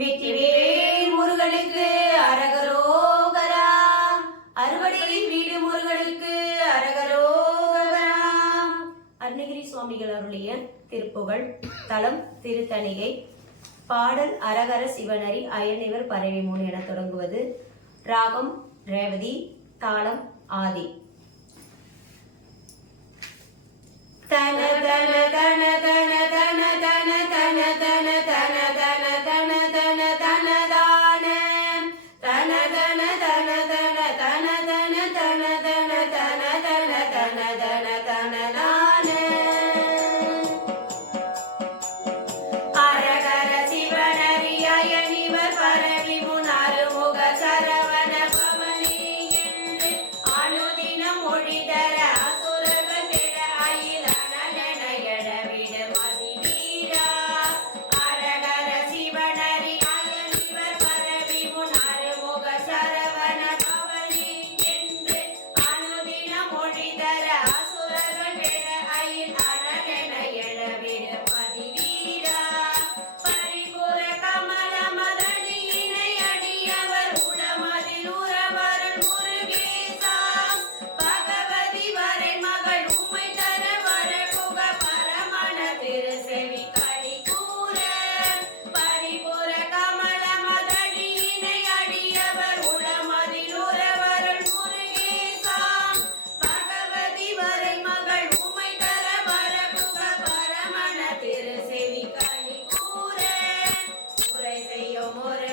வெற்றிவேல் முருகனுக்கு அரகரோகரா. அறுவடை வீடு முருகனுக்கு அரகரோகரா. அருணகிரி சுவாமிகள் அருளிய திருப்புகழ். தலம் திருத்தணிகை. பாடல் அரகர சிவனரி அயனிவர் பரவி மூணு என தொடங்குவது. ராகம் ரேவதி. தாளம் ஆதி. தன தன தன தன தன தன தன தன தன தன தன தன தன தான தன தன தன தன தன தன தன தன தன தன தன தன தன தான. அரகர சிவனரி அயனிவர் பரவி முன் அருமுக சரவண பவனி என்று அனுதினம் மொழிதர அசுரர்கள் பெற அயில் அனலென எழவிட மதிவீரா. அரகர சிவனரி அயனிவர் பரவி முன் அருமுக சரவண பவனி என்று அனுதினம் மொழிதர அசுரர்கள் பெற அயில் அனலென எழவிட மதிவீரா. பரிபுர கமல மதனியினை அடியவர் உளமதில் உறவருள் முருகேசா. பகவதி வரை மகள் உம்மை தர வரகுக பரமண திருசெவி களி கூற. பரிபுர கமல மதனியினை அடியவர் உளமதில் உறவருள் முருகேசா. பகவதி வரை மகள் உம்மை தர வரகுக பரமண திருசெவி களி கூற. முறை செய்யும் முறை